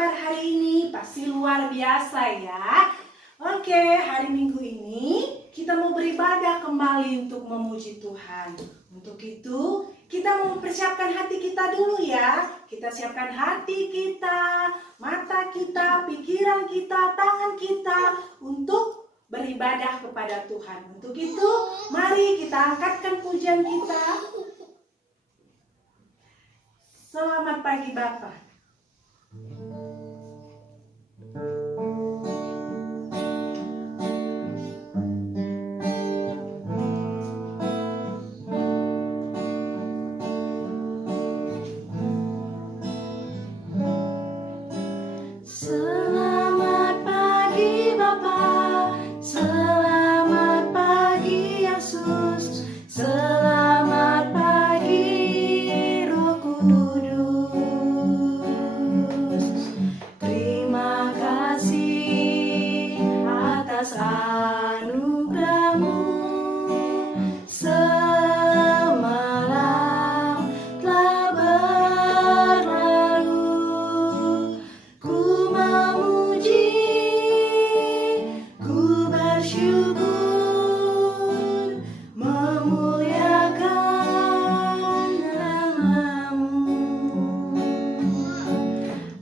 kabar hari ini? Pasti luar biasa ya. Oke, hari Minggu ini kita mau beribadah kembali untuk memuji Tuhan. Untuk itu, kita mau mempersiapkan hati kita dulu ya. Kita siapkan hati kita, mata kita, pikiran kita, tangan kita untuk beribadah kepada Tuhan. Untuk itu, mari kita angkatkan pujian kita. Selamat pagi Bapak. Selamat pagi Bapa, selamat pagi Yesus, selamat pagi Roh Kudus. Terima kasih atas anugerah-Mu. Semalam telah berlalu, ku memuji, ku bersyukur, memuliakan nama-Mu.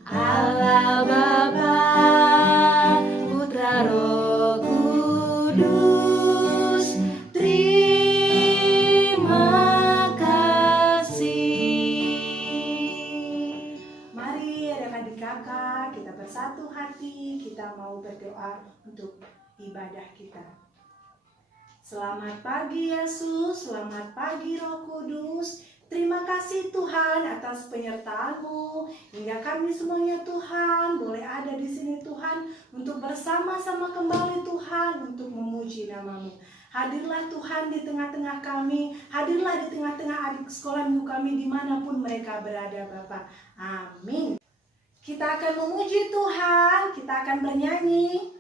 Allah Bapa, Putra Roh Kudus, terima kasih. Mari adik-adik kakak, kita bersatu hati, kita mau berdoa untuk ibadah kita. Selamat pagi Yesus, selamat pagi Roh Kudus. Terima kasih Tuhan atas penyertaan-Mu hingga kami semuanya Tuhan boleh ada di sini Tuhan untuk bersama-sama kembali Tuhan untuk memuji nama-Mu. Hadirlah Tuhan di tengah-tengah kami, hadirlah di tengah-tengah adik sekolah minggu kami dimanapun mereka berada Bapak. Amin. Kita akan memuji Tuhan, kita akan bernyanyi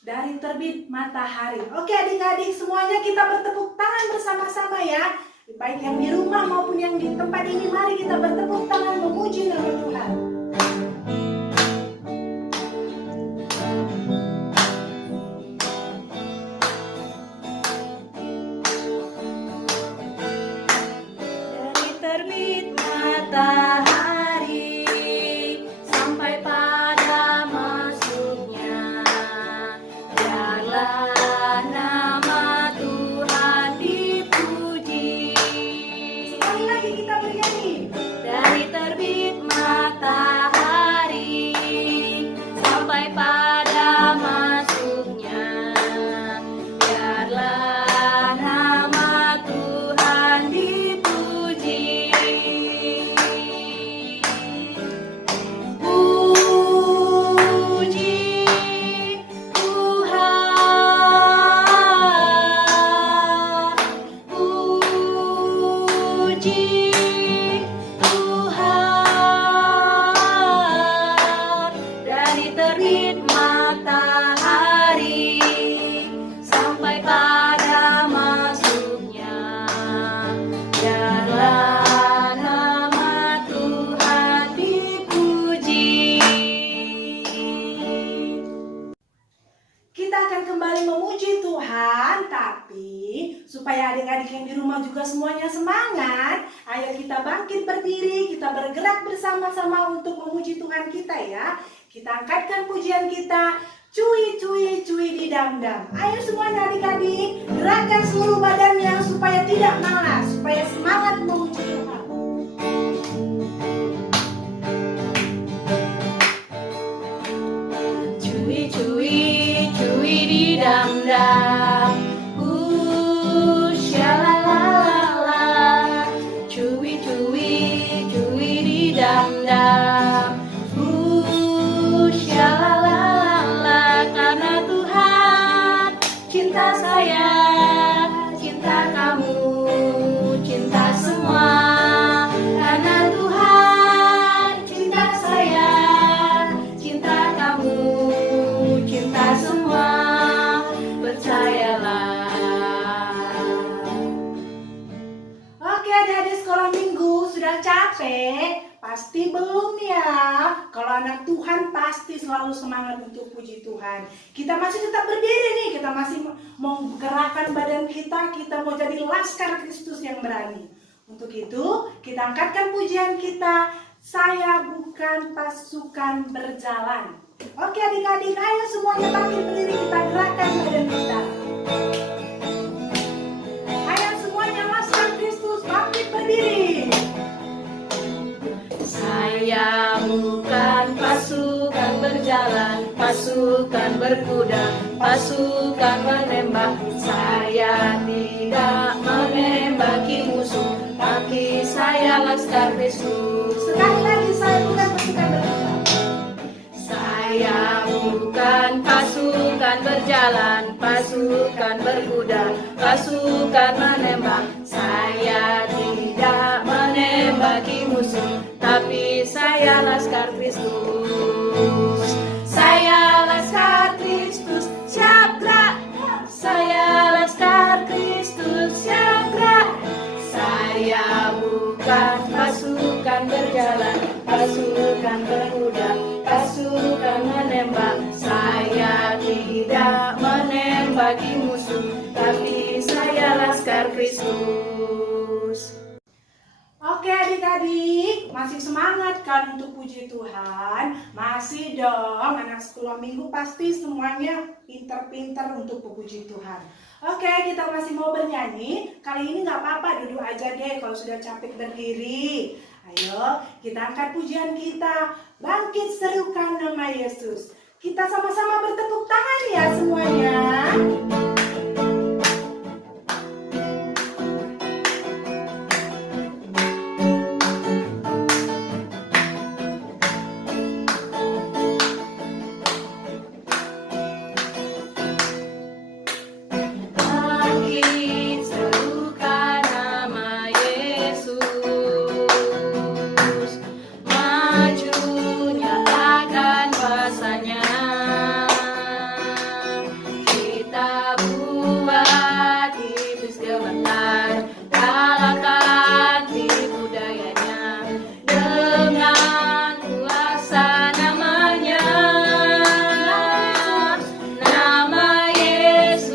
dari terbit matahari. Oke adik-adik semuanya kita bertepuk tangan bersama-sama ya. Baik yang di rumah maupun yang di tempat ini, mari kita bertepuk tangan memuji nama Tuhan. Dari terbit matahari sampai pada masuknya, biarlah nama Tuhan dipuji. Sekali lagi kita bernyanyi. Dari terbit matahari sampai pada masuknya, biarlah nama Tuhan dipuji. Puji Tuhan, puji Tuhan. Dari terbit matahari sampai pada masuknya, biarlah nama Tuhan dipuji. Kita akan kembali memuji Tuhan, tapi supaya adik-adik yang di rumah juga semuanya semangat, ayo kita bangkit berdiri, kita bergerak bersama-sama untuk memuji Tuhan kita ya. Kita angkatkan pujian kita, cuy cuy cuy di dam-dam. Ayo semuanya adik-adik, gerakkan seluruh badannya supaya tidak malas, supaya semangat memuji Tuhan. Cuy cuy cuy di dam-dam, syalalala. Cuy cuy cuy di dam-dam, syalalala. Karena Tuhan cinta saya, cinta kamu, cinta semua. Karena Tuhan cinta saya, cinta kamu, cinta semua. Percayalah. Oke adik-adik sekolah minggu, sudah capek? Pasti belum ya. Kalau anak Tuhan pasti selalu semangat untuk puji Tuhan. Kita masih tetap berdiri nih, kita masih mau gerakan badan kita mau jadi laskar Kristus yang berani. Untuk itu, kita angkatkan pujian kita, saya bukan pasukan berjalan. Oke adik-adik, ayo semuanya bangkit berdiri, kita gerakan badan kita. Ayo semuanya laskar Kristus, bangkit berdiri. Saya bukan pasukan berjalan, pasukan berkuda, pasukan menembak. Saya tidak menembaki musuh, tapi saya laskar Kristus. Sekali lagi, saya bukan pasukan berjalan. Saya bukan pasukan berjalan, pasukan berkuda, pasukan menembak. Saya tidak menembaki musuh, tapi saya laskar Kristus. Saya laskar Kristus, siap gerak. Saya laskar Kristus, siap gerak. Saya bukan pasukan berjalan, pasukan berkuda, pasukan menembak. Saya tidak menembaki musuh, tapi saya laskar Kristus. Oke adik-adik, masih semangat kan untuk puji Tuhan? Masih dong, anak sekolah minggu pasti semuanya pintar-pintar untuk puji Tuhan. Oke, kita masih mau bernyanyi. Kali ini nggak apa-apa, duduk aja deh kalau sudah capek berdiri. Ayo, kita angkat pujian kita. Bangkit serukan nama Yesus. Kita sama-sama bertepuk tangan ya semuanya. Bangkit serukan nama Yesus, maju nyatakan kuasanya. Kita buat iblis gemetar, kalahkan tipu dayanya dengan kuasa namanya. Nama Yesus,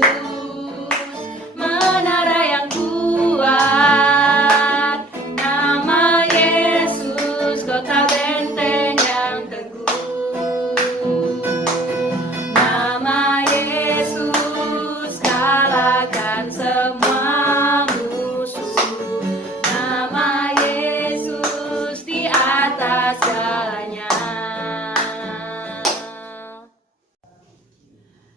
menara yang kuat. Nama Yesus, kota benteng yang teguh. Nama Yesus, kalahkan semua musuh. Nama Yesus, di atas segalanya.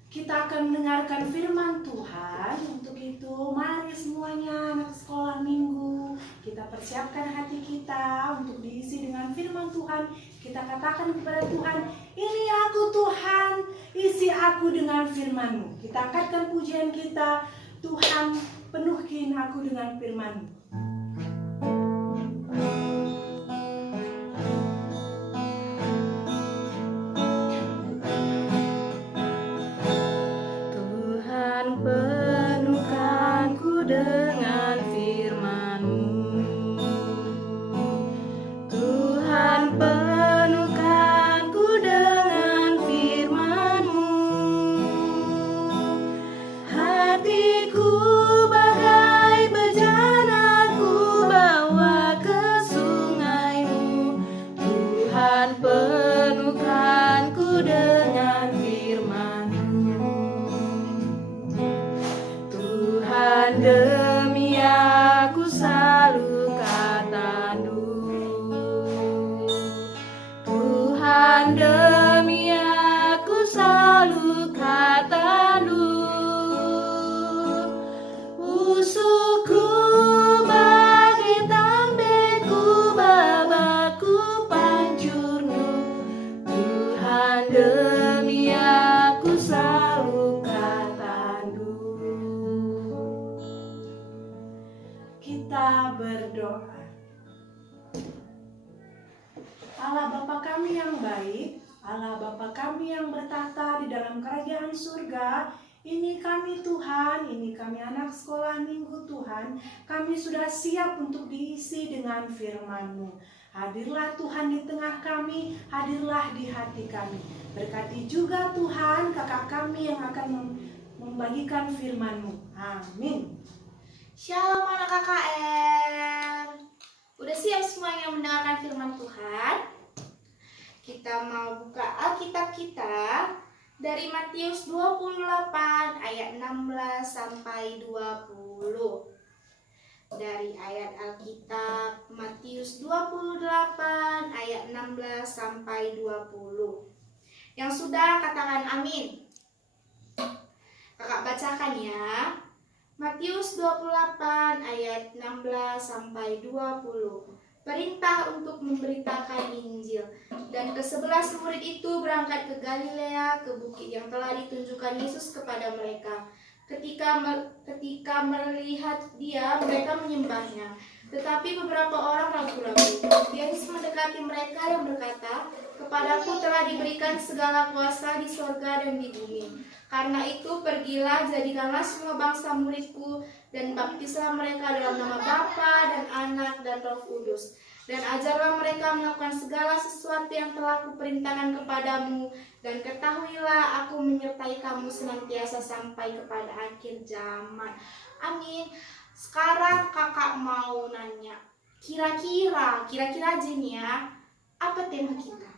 Kita akan mendengarkan firman Tuhan. Untuk itu, mari semuanya anak sekolah minggu, kita persiapkan hati kita untuk diisi dengan firman Tuhan. Kita katakan kepada Tuhan, ini aku Tuhan, isi aku dengan firman-Mu. Kita angkatkan pujian kita, Tuhan penuhkin aku dengan firman-Mu. Tuhan penuhkanku dengan firman-Mu. Tuhan penuhkanku dengan firman-Mu. Hatiku bagai bejana, ku bawa ke sungai-Mu. Tuhan penuhkanku dengan firman-Mu. Tuhan demi aku selalu tanduh. Tuhan demi aku selalu tanduh. Usuku bagai tambeku, babaku pancurnu. Tuhan demi aku selalu tanduh. Kita berdoa. Allah Bapa kami yang baik, Allah Bapa kami yang bertahta di dalam kerajaan surga, ini kami Tuhan, ini kami anak sekolah minggu Tuhan, kami sudah siap untuk diisi dengan firman-Mu. Hadirlah Tuhan di tengah kami, hadirlah di hati kami. Berkati juga Tuhan kakak kami yang akan membagikan firman-Mu. Amin. Shalom anak KKR. Udah siap semuanya mendengarkan firman Tuhan? Kita mau buka Alkitab kita dari Matius 28 ayat 16 sampai 20. Dari ayat Alkitab Matius 28 ayat 16 sampai 20. Yang sudah katakan amin. Kakak bacakan ya. Matius 28 ayat 16 sampai 20. Perintah untuk memberitakan Injil. Dan ke-11 murid itu berangkat ke Galilea, ke bukit yang telah ditunjukkan Yesus kepada mereka. Ketika melihat dia, mereka menyembahnya. Tetapi beberapa orang ragu-ragu. Yesus mendekati mereka dan berkata, "Kepadaku telah diberikan segala kuasa di sorga dan di bumi. Karena itu pergilah, jadikanlah semua bangsa muridku, dan baptislah mereka dalam nama Bapa dan Anak dan Roh Kudus. Dan ajarlah mereka melakukan segala sesuatu yang telah kuperintahkan kepadamu. Dan ketahuilah aku menyertai kamu senantiasa sampai kepada akhir zaman." Amin. Sekarang kakak mau nanya, kira-kira aja nih ya, apa tema kita?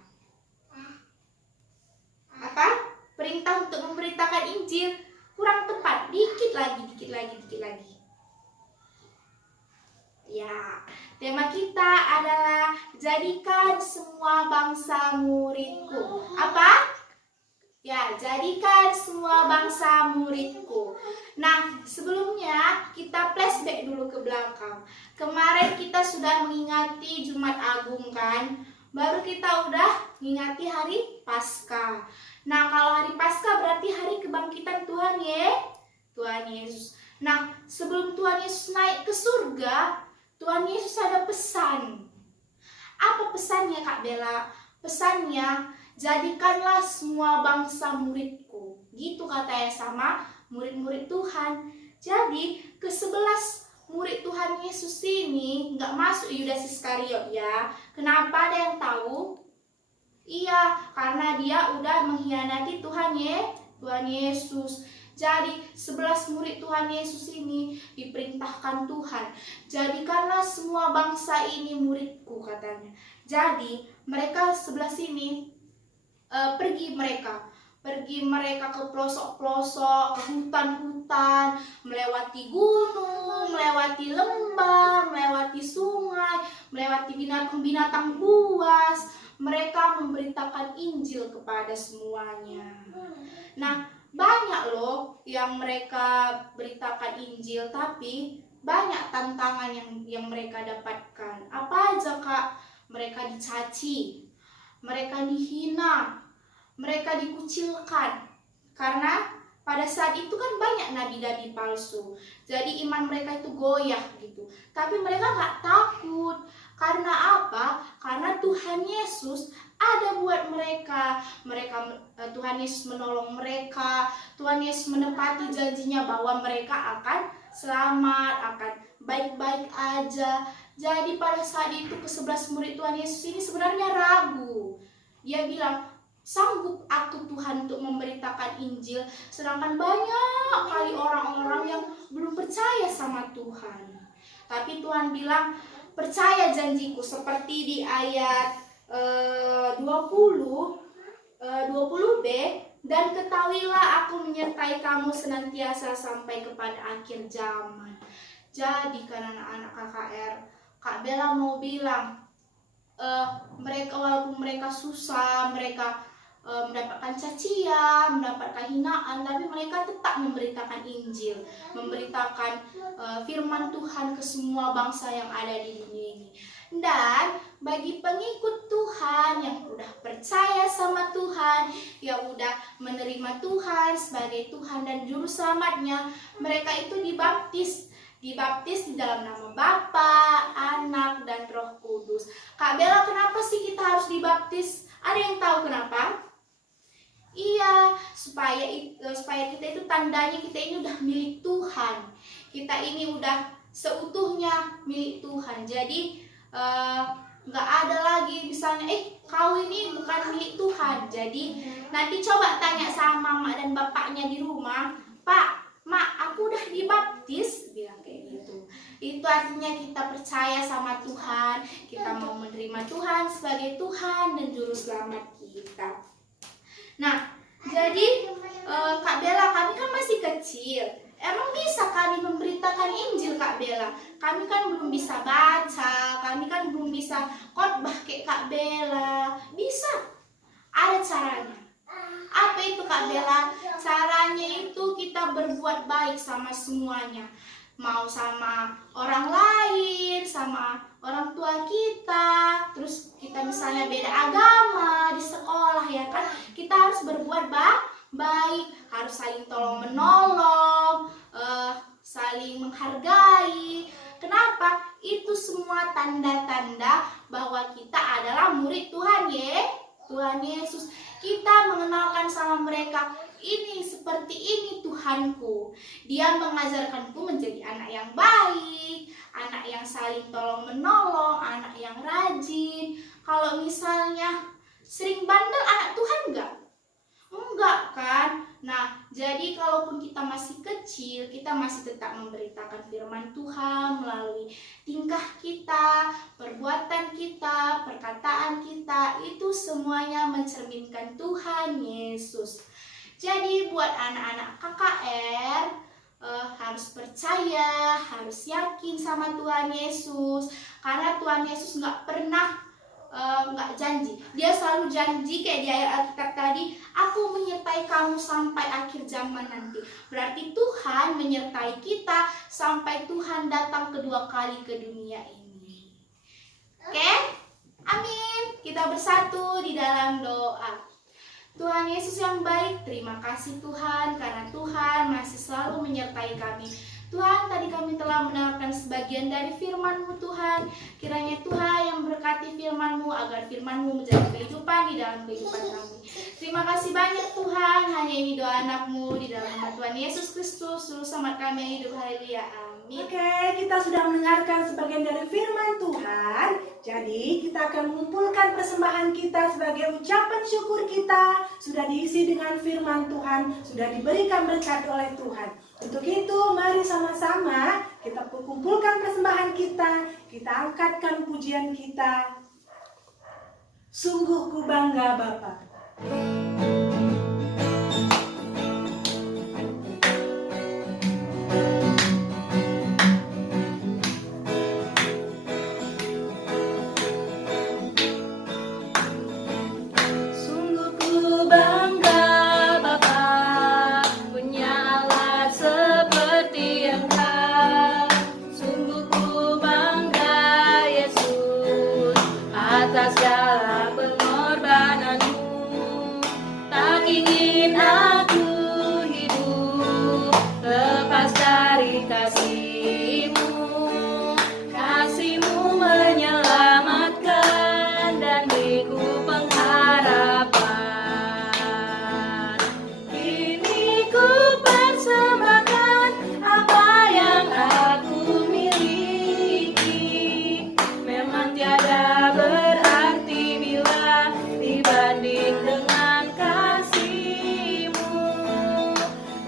Apa? Perintah untuk memberitakan Injil. Kurang tepat, dikit lagi. Ya, tema kita adalah jadikan semua bangsa muridku. Apa? Ya, jadikan semua bangsa muridku. Nah, sebelumnya kita flashback dulu ke belakang. Kemarin kita sudah mengingati Jumat Agung kan? Baru kita udah mengingati hari Paskah. Nah, kalau hari Paskah berarti hari kebangkitan Tuhan Yesus. Nah, sebelum Tuhan Yesus naik ke surga, Tuhan Yesus ada pesan. Apa pesannya Kak Bella? Pesannya, jadikanlah semua bangsa muridku. Gitu katanya sama murid-murid Tuhan. Jadi ke-11 murid Tuhan Yesus ini nggak masuk Yudas Iskariot ya. Kenapa, ada yang tahu? Iya, karena dia udah mengkhianati Tuhan Yesus. Jadi 11 murid Tuhan Yesus ini diperintahkan Tuhan, jadikanlah semua bangsa ini muridku katanya. Jadi mereka 11 ini pergi mereka ke pelosok-pelosok, ke hutan-hutan, melewati gunung, melewati lembah, melewati sungai, melewati binatang-binatang buas. Mereka memberitakan Injil kepada semuanya. Nah, banyak loh yang mereka beritakan Injil, tapi banyak tantangan yang mereka dapatkan. Apa aja Kak? Mereka dicaci, mereka dihina, mereka dikucilkan. Karena pada saat itu kan banyak nabi-nabi palsu. Jadi iman mereka itu goyah gitu. Tapi mereka gak takut. Karena apa? Karena Tuhan Yesus ada buat mereka. Tuhan Yesus menolong mereka. Tuhan Yesus menepati janjinya bahwa mereka akan selamat, akan baik-baik aja. Jadi pada saat itu ke-11 murid Tuhan Yesus ini sebenarnya ragu. Dia bilang, sanggup aku Tuhan untuk memberitakan Injil, sedangkan banyak kali orang-orang yang belum percaya sama Tuhan. Tapi Tuhan bilang, percaya janjiku, seperti di ayat 20b, dan ketahuilah aku menyertai kamu senantiasa sampai kepada akhir zaman. Jadi kan anak-anak KKR, Kak Bella mau bilang, mereka walaupun mereka susah, mereka mendapatkan cacian, mendapatkan hinaan, tapi mereka tetap memberitakan Injil, memberitakan firman Tuhan ke semua bangsa yang ada di dunia ini. Dan bagi pengikut Tuhan yang udah percaya sama Tuhan, yang udah menerima Tuhan sebagai Tuhan dan Juru Selamatnya, mereka itu dibaptis di dalam nama Bapa, Anak, dan Roh Kudus. Kak Bella, kenapa sih kita harus dibaptis? Ada yang tahu kenapa? Iya, supaya kita itu tandanya kita ini udah milik Tuhan. Kita ini udah seutuhnya milik Tuhan. Jadi Nggak ada lagi misalnya, kau ini bukan milik Tuhan. Jadi nanti coba tanya sama mama dan bapaknya di rumah, Pak, Mak, aku udah dibaptis, bilang kayak gitu. Itu artinya kita percaya sama Tuhan, kita mau menerima Tuhan sebagai Tuhan dan Juru Selamat kita. Nah, jadi Kak Bella, kami kan masih kecil. Emang bisa kami memberitakan Injil, Kak Bella? Kami kan belum bisa baca, kami kan belum bisa khotbah kayak Kak Bella. Bisa, ada caranya. Apa itu, Kak Bella? Caranya itu kita berbuat baik sama semuanya. Mau sama orang lain, sama orang tua kita, terus kita misalnya beda agama di sekolah, ya kan? Kita harus berbuat baik, harus saling tolong menolong, saling menghargai. Kenapa? Itu semua tanda-tanda bahwa kita adalah murid Tuhan Tuhan Yesus. Kita mengenalkan sama mereka, ini seperti ini Tuhanku. Dia mengajarkanku menjadi anak yang baik, anak yang saling tolong menolong, anak yang rajin. Kalau misalnya sering bandel, anak Tuhan enggak? Enggak kan? Nah, jadi kalaupun kita masih kecil, kita masih tetap memberitakan firman Tuhan melalui tingkah kita, perbuatan kita, perkataan kita, itu semuanya mencerminkan Tuhan Yesus. Jadi buat anak-anak KKR, harus percaya, harus yakin sama Tuhan Yesus, karena Tuhan Yesus nggak pernah nggak janji. Dia selalu janji kayak di ayat Alkitab tadi, aku menyertai kamu sampai akhir zaman nanti. Berarti Tuhan menyertai kita sampai Tuhan datang kedua kali ke dunia ini. Oke? Amin. Kita bersatu di dalam doa. Tuhan Yesus yang baik, terima kasih Tuhan karena Tuhan masih selalu menyertai kami. Tuhan, tadi kami telah mendengarkan sebagian dari firman-Mu Tuhan. Kiranya Tuhan yang berkati firman-Mu agar firman-Mu menjadi kehidupan di dalam kehidupan kami. Terima kasih banyak Tuhan. Hanya ini doa anak-Mu di dalam nama Tuhan Yesus Kristus, Juru Selamat kami yang hidup. Haleluya. Amin. Oke, kita sudah mendengarkan sebagian dari firman Tuhan. Jadi kita akan mengumpulkan persembahan kita sebagai ucapan syukur kita. Sudah diisi dengan firman Tuhan, sudah diberikan berkat oleh Tuhan. Untuk itu, mari sama-sama kita kumpulkan persembahan kita angkatkan pujian kita. Sungguh ku bangga Bapa. Atas segala pengorbananmu, tak ingin aku hidup lepas dari kasih-Mu. Kasih-Mu menyelamatkan dan beriku pengharapan. Kini ku persembahkan apa yang aku miliki. Memang tiada berarti bila dibanding dengan kasih-Mu.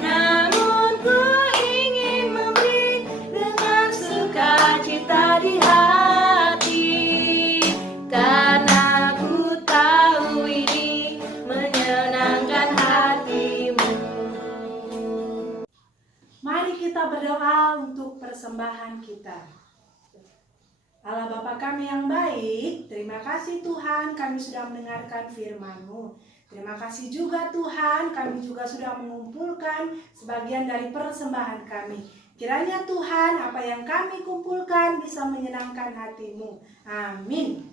Namun ku ingin memberi dengan sukacita di hati, karena ku tahu ini menyenangkan hati-Mu. Mari kita berdoa untuk persembahan kita. Allah Bapa kami yang baik, terima kasih Tuhan kami sudah mendengarkan firman-Mu. Terima kasih juga Tuhan, kami juga sudah mengumpulkan sebagian dari persembahan kami. Kiranya Tuhan, apa yang kami kumpulkan bisa menyenangkan hati-Mu. Amin.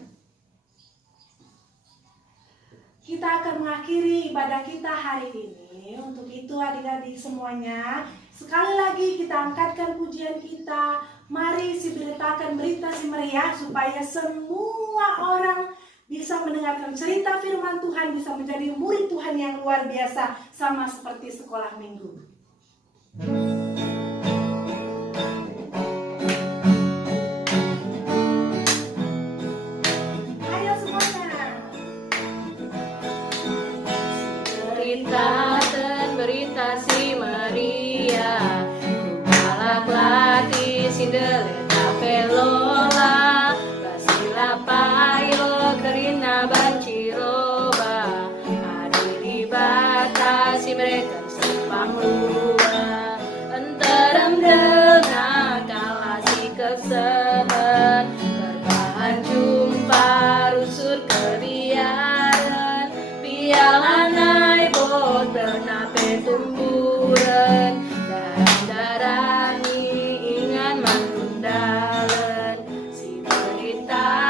Kita akan mengakhiri ibadah kita hari ini. Untuk itu adik-adik semuanya, sekali lagi kita angkatkan pujian kita. Mari beritakan berita si meriah supaya semua orang bisa mendengarkan cerita firman Tuhan, bisa menjadi murid Tuhan yang luar biasa, sama seperti sekolah minggu. sindeleta pelola basila payo kerina banciroba adi dibatasi mereka sepang lua enterem dena kalasi kesehen berbahan jumpa rusur kebiaran pialanai bot bernape tumburan darang-darangi ingan mandundalen si berita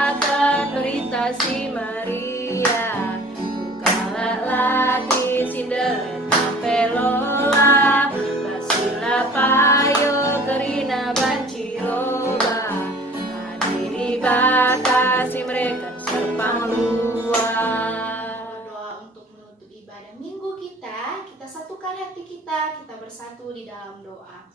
si Maria bukala lagi sindeleta pelola basila payo kerina banciroba adi dibatasi mereka serpang luar. Doa untuk menutup ibadah minggu kita satukan hati kita bersatu di dalam doa.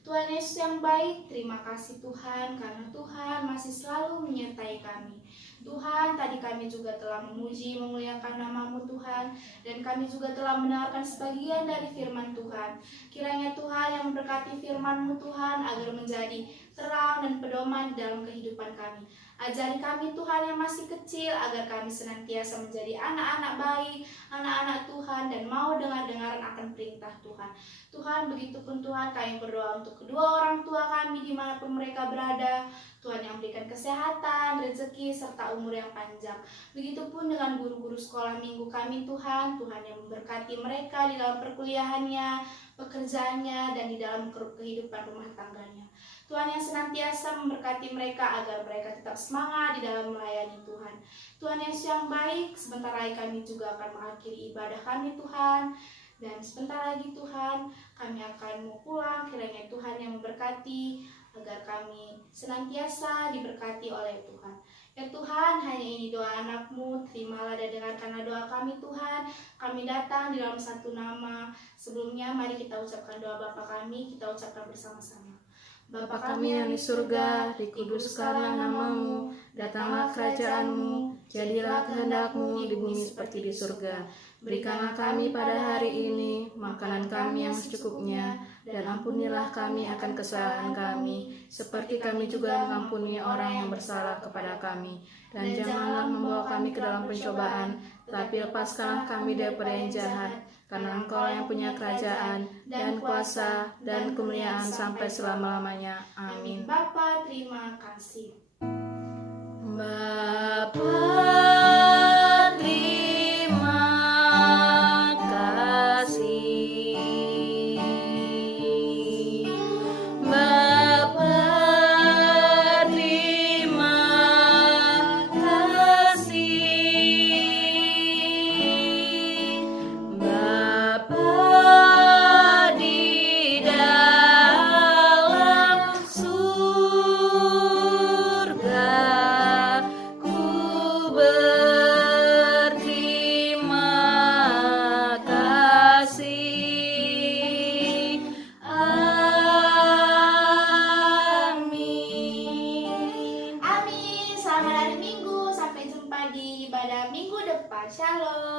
Tuhan Yesus yang baik, terima kasih Tuhan karena Tuhan masih selalu menyertai kami. Tuhan, tadi kami juga telah memuji, memuliakan nama-Mu Tuhan, dan kami juga telah mendengarkan sebagian dari firman Tuhan. Kiranya Tuhan yang memberkati firman-Mu Tuhan agar menjadi terang dan pedoman dalam kehidupan kami. Ajari kami Tuhan yang masih kecil agar kami senantiasa menjadi anak-anak baik, anak-anak Tuhan dan mau dengar-dengaran akan perintah Tuhan. Tuhan, begitupun Tuhan kami berdoa untuk kedua orang tua kami dimanapun mereka berada. Tuhan yang berikan kesehatan, rezeki, serta umur yang panjang. Begitupun dengan guru-guru sekolah minggu kami Tuhan, Tuhan yang memberkati mereka di dalam perkuliahannya, pekerjaannya, dan di dalam kehidupan rumah tangganya. Tuhan yang senantiasa memberkati mereka agar mereka tetap semangat di dalam melayani Tuhan. Tuhan Yesus yang baik, sebentar lagi kami juga akan mengakhiri ibadah kami Tuhan. Dan sebentar lagi Tuhan, kami akan mau pulang, kiranya Tuhan yang memberkati agar kami senantiasa diberkati oleh Tuhan. Ya Tuhan, hanya ini doa anak-Mu, terimalah dan dengarkanlah doa kami Tuhan. Kami datang di dalam satu nama. Sebelumnya mari kita ucapkan doa Bapa kami, kita ucapkan bersama-sama. Bapa kami yang di surga, dikuduskanlah nama-Mu, datanglah kerajaan-Mu, jadilah kehendak-Mu di bumi seperti di surga. Berikanlah kami pada hari ini makanan kami yang secukupnya, dan ampunilah kami akan kesalahan kami, seperti kami juga mengampuni orang yang bersalah kepada kami. Dan janganlah membawa kami ke dalam pencobaan, tetapi lepaskanlah kami daripada yang jahat. Karena Engkau yang punya kerajaan, dan kuasa, dan kemuliaan sampai selama-lamanya. Amin. Bapa, terima kasih. Bapa, terima kasih. Bapa, terima kasih. Bapa di dalam surga, ku berterima kasih. Amin. Amin. Selamat hari Minggu. Sampai jumpa di ibadah minggu depan. Shalom.